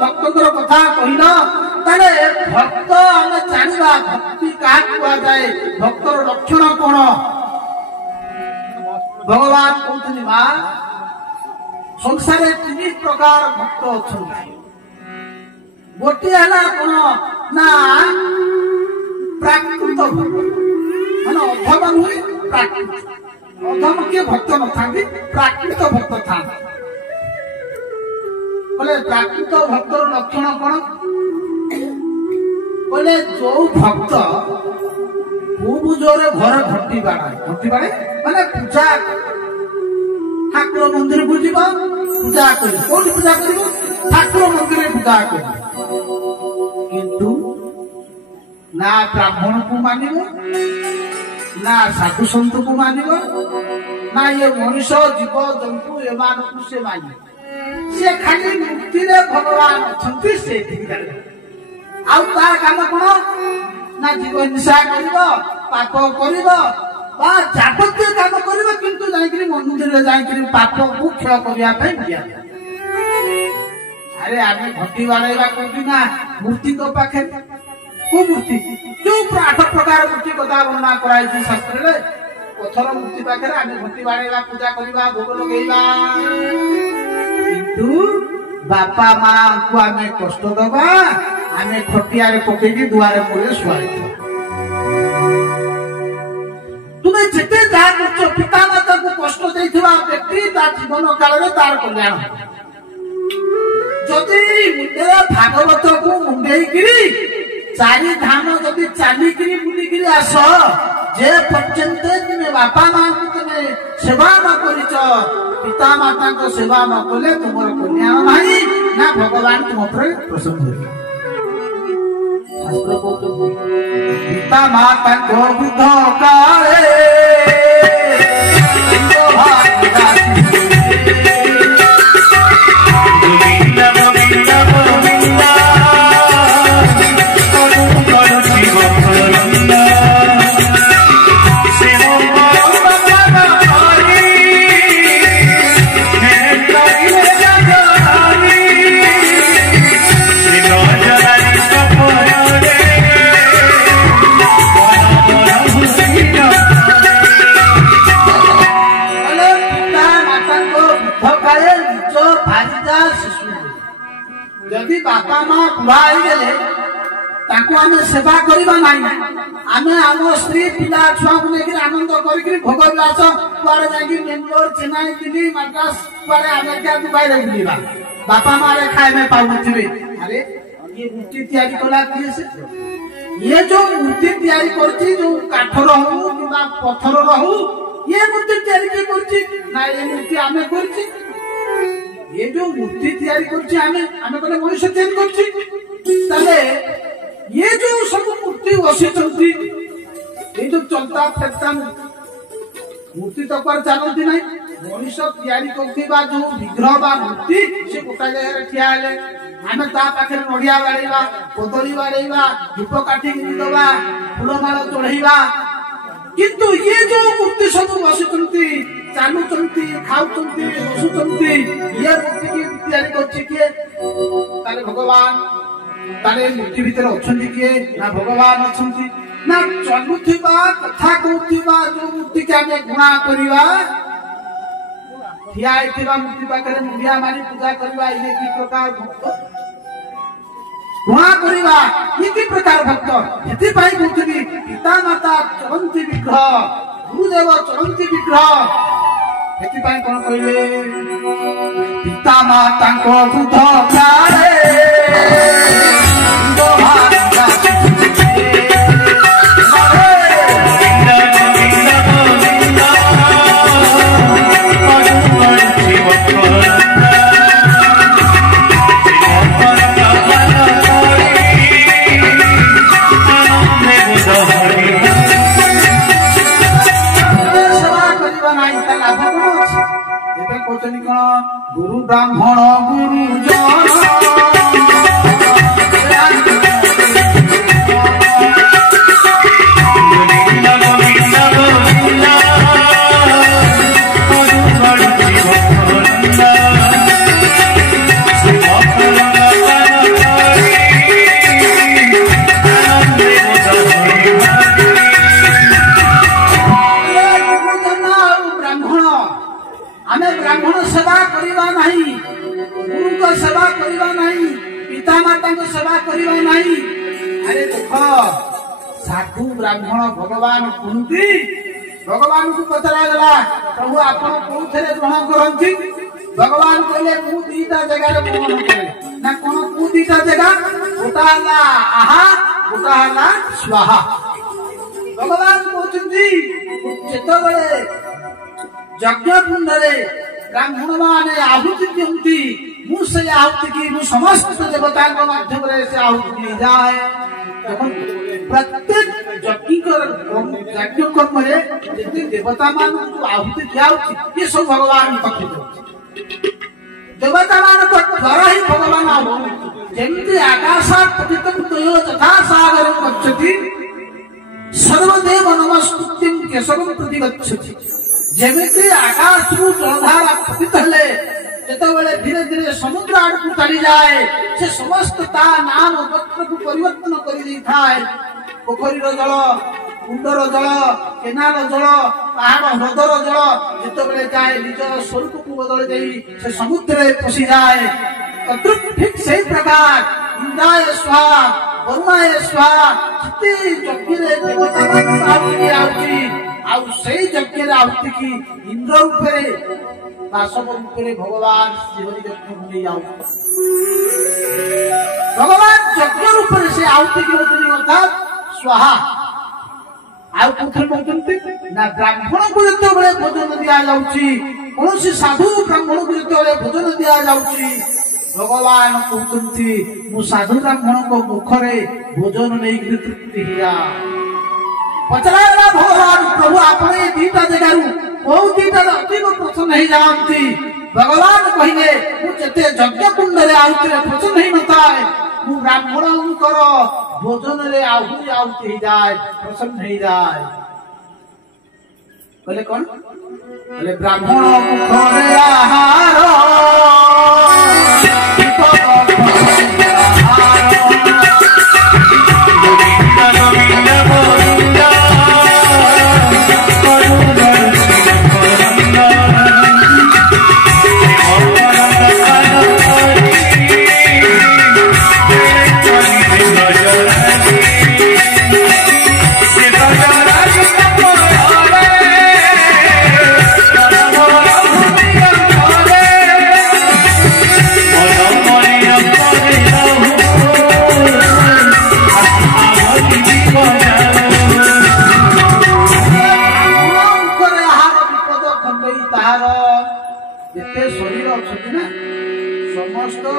भक्तर कथा कहल ताले भक्त आम जाना भक्ति क्या कहुए भक्तर लक्षण कौन भगवान कहते माँ संसार 3 प्रकार भक्त अच्छा गोटे है कौन ना प्राकृत भक्त मान अधम नुहे प्राकृत अधम किए भक्त न था प्राकृत भक्त था बोले प्राकृत भक्तर लक्षण कौन बोले जो भक्त खूब जोरे घर घटी बाड़े माने पूजा ठाकुर मंदिर को जीव पूजा कर पूजा कर ठाकुर मंदिर पूजा कर किंतु ना ब्राह्मण को मानिब ना साधु संत को मानिब ना ये मनुष्य जीव जंतु एमान को से मानिब से खाली मुक्ति रे भगवान अछंती से आउ तार काम कोन ना जीव हिंसा करिब पाप करिब बा जागतिक काम करिब किंतु जाइकरी मंदिर रे जाइकरी पाप को क्षय करिया पे दिया अरे आमे घटी बाड़ेबा कोठी ना मूर्ति तो पाखे को मूर्ति जो 8 प्रकार मूर्ति कथा वर्णना कराई छी शास्त्र रे पत्थर मूर्ति पाखे आमे घटी बाड़ेबा पूजा करिबा भोग लगेइबा किंतु बापा मां को आमे कष्ट दबा आमे खटिया रे पकेकी दुआरे परे सुआई तुम्हें जिते जहाँ कर पिता माता को कष्ट देथिबा व्यक्ति ता जीवन काल रे तार कल्याण जदि मुंडे भागवत को मुंडे गिरी 4 धाम जदि चाली गिरी बुली गिरी आस जे पर्यंत तुम्हें बापा मां को तुम्हें सेवा न करिच पिता माता को सेवा न कले तुमर कल्याण नाही ना भगवान तुम पर प्रसन्न होई शास्त्र को पिता माता को बुद्ध काले जदि बापा मां बुढ़ा गले आमे सेवा करवा नहीं आमे आम स्त्री पिला छुआ को लेकर आनंद करके भोग विलास कुआड़े जाकि बेंगलोर चेन्नई दिल्ली मद्रास कुआड़े अमेरिका दुबई रे बुलिबा बापा मां रे खाए में पाउ नथिबे अरे ये मूर्ति तैयारी कला किए से ये जो मूर्ति तैयारी करती जो काठ रहू किबा पत्थर रहू ये मूर्ति तैयारी के करती ना ये मूर्ति आमे करती ये जो मूर्ति तैयारी करछि आमे कोले मनुष्य तैयारी करछि तले ये जो सब मूर्ति बसिचंती ये जो चलता फेरता मूर्ति तो पर चलती नहीं मनुष्य तैयारी करथिबा जो विग्रह बा मूर्ति से गोटा जगह ठिया हेले आमे ता पाखे नडिया बाड़ीबा कोदली बाड़ीबा धूप काठी दबा फूलमाला चढ़ाइबा किंतु ये जो मूर्ति सब बसिचंती चालुचंती खाउचंती बसुचंती ये मूर्ति की तैयारी करछि किए ताले भगवान ताले मूर्ति भीतर अछंती किए ना भगवान अछंती ना चलुथिबा कथा कहथिबा जो मूर्ति के आमे गुणा करिबा ठिया आइथिबा मूर्ति पाखरे मुंडिया मारी पूजा करिबा इने की प्रकार भक्त गुणा करिबा ये की प्रकार भक्त एति पाई कहथिबी पिता माता चलंती विग्रह गुरुदेव चलंती विग्रह एति पाई कोन कहले पिता माता को दूध खाए गुरु ब्राह्मण गुरु जन आमे ब्राह्मण सेवा करिबा नाही, गुरु को सेवा करिबा नाही, पिता माता को सेवा करिबा नाही। अरे देखो साधु ब्राह्मण भगवान कुंती भगवान को पचरा गला प्रभु आपण कोथरे ग्रहण करंती। भगवान कहले मु दीटा जगह रे ग्रहण करे ना कोन कु दीटा जगह गोटाला आहा गोटाला स्वाहा। भगवान कहउछंती जेतबेले यज्ञ कुंडले ब्राह्मण माने आहुति दियंती मु से आहुति की मु समस्त देवता के माध्यम रे से आहुति दी जाए। देखो प्रत्येक यज्ञ कर्म रे जति देवता मान को आहुति दिया ये सब भगवान पक्ष देवता मान को द्वारा ही भगवान आहुति जेमति आकाशात् पतितं तयो तथा सागरं गच्छति सर्वदेव नमस्कृत्यं केशवं प्रति गच्छति। जेमति आकाश रु जलधारा पतित हेले जेतेबेले धीरे धीरे समुद्र आड़ को चली जाए से समस्त ता नाम गोत्र को परिवर्तन कर दी थाए। पोखरी रो जल, कुंडर जल, केनाल जल, पहाड़ ह्रदर जल जेतेबेले जाए निज स्वरूप को बदल देई से समुद्र में पसी जाए। तद्रुप ठीक सही प्रकार इंद्राय स्वाहा वरुणाय स्वाहा जिते यज्ञ रे देवता मान आहुति आउची आउ सही यज्ञ रे आहुति की इंद्र रूपे बासव रूपे भगवान शिवरी यज्ञ भूमि जाऊ। भगवान यज्ञ रूपे से आहुति की होती अर्थात स्वाहा। आउ कोथरे कहते ना ब्राह्मण को जेतेबेले भोजन दिया जाउची कौन साधु ब्राह्मण को जेतेबेले भोजन दिया जाउची भगवान कहते मु साधु ब्राह्मण को मुखरे भोजन नहीं तृप्ति हिया। पचरा भगवान प्रभु आपने दीटा जगह बहुत दीटा अति प्रसन्न नहीं जानती। भगवान कहले मुझे यज्ञ कुंड रे आहुति प्रसन्न नहीं नता है मु ब्राह्मण कर भोजन रे आहुति आहुति जाए प्रसन्न नहीं जाए। कहले कौन कहले ब्राह्मण मुखरे आहार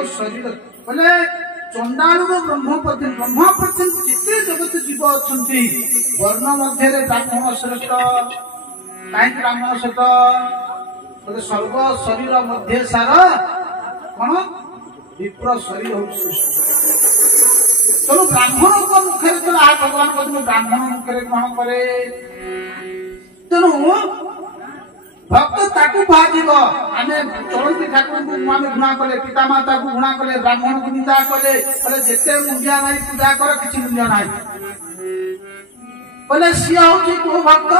शरीर बोले चंडालु ब्रह्म पर्यंत जिते जगत जीव अच्छा वर्ण मध्य ब्राह्मण श्रेष्ठ कहीं ब्राह्मण श्रेष्ठ बोले सर्व शरीर मध्य सार कौन विप्र शरीर हो श्रेष्ठ। चलो ब्राह्मण को मुखे भगवान कहते ब्राह्मण मुखे ग्रहण करे तेणु भक्त ताकू भाजिब आमे चलती ठाकुर को आमे घृणा कले पिता माता को घृणा कले ब्राह्मण को निंदा कले बोले जेते मुंडिया नहीं पूजा कर किछि मूल्य नाही। बोले सिया होची को भक्त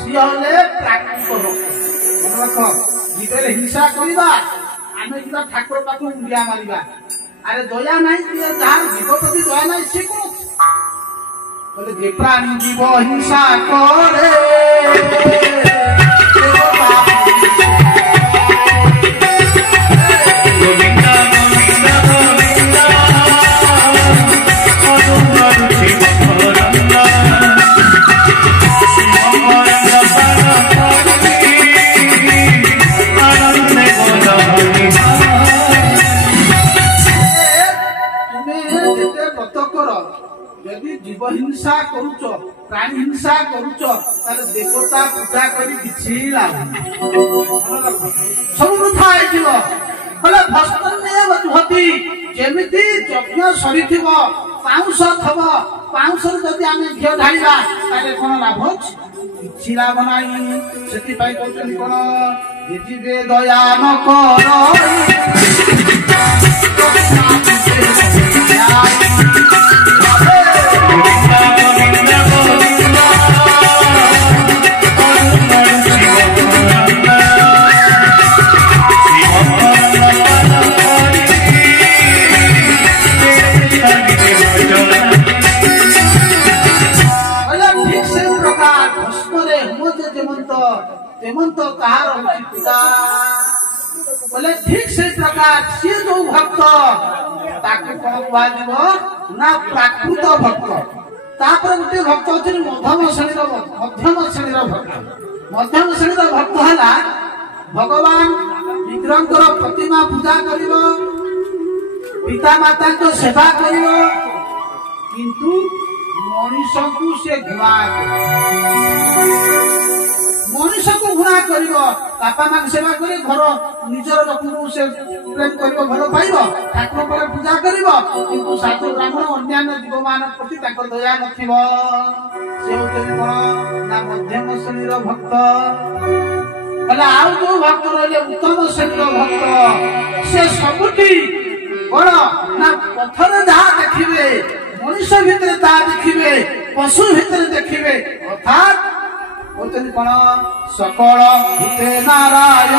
सिया होले प्राकृत भक्त। मन रख जीवे हिंसा करिबा आमे जिबा ठाकुर पाखु मुंडिया मारिबा अरे दया नहीं कि जहां जीव प्रति दया नहीं से को बोले जे प्राणी जीव हिंसा करे जीव हिंसा करुच प्राणी हिंसा करुच देवता पूजा करी किछि लाभ सब वृथा होइजिव। बोले भस्मन्येव जुहति जेमिति यज्ञ सरिथिव पाउंस थब पाउंस जदि आमे घिଅ ढालिबा ताले कोन लाभ किछि लाभ नाही। सेति पई कहउछन कोन यदि दया न करो पूजा बोले ठीक से प्रकार सी जो भक्त ताकू कौन कुहाଯିव ना प्राकृत भक्त तापर गोटे भक्त होती मध्यम श्रेणीर भक्त मध्यम श्रेणीर भक्त है भगवान विग्रह प्रतिमा पूजा कर पिता माता को सेवा कर किंतु मनीष को से घृणा मनीष को घृणा कर बापा माँ सेवा कर घर निजर लोक से प्रेम कर भल पाइब ठाकुर पर पूजा कर किंतु साधु ब्राह्मण अन्य जीव मान प्रति दया न मध्यम श्रेणीर भक्त आउ जो भक्त रही उत्तम श्रेणीर भक्त से सबुठी कौन ना पथर जहाँ देखिए मनुष्य भितर जहाँ देखिए पशु भितर देखिए अर्थात होते कौन सकल भूते नारायण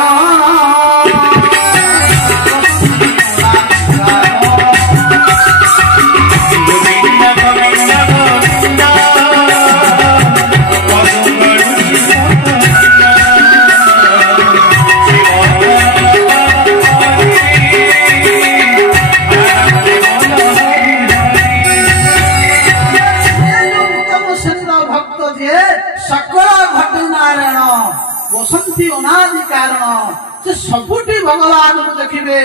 बसंती अनादि कारण से सबुठी भगवान को देखिए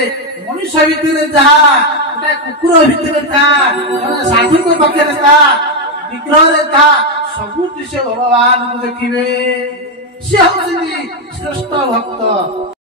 मनुष्य भितर जहाँ कुकुर भितर था साधु को पाखे था विग्रह था सबुठी से भगवान को देखिए से श्रेष्ठ भक्त।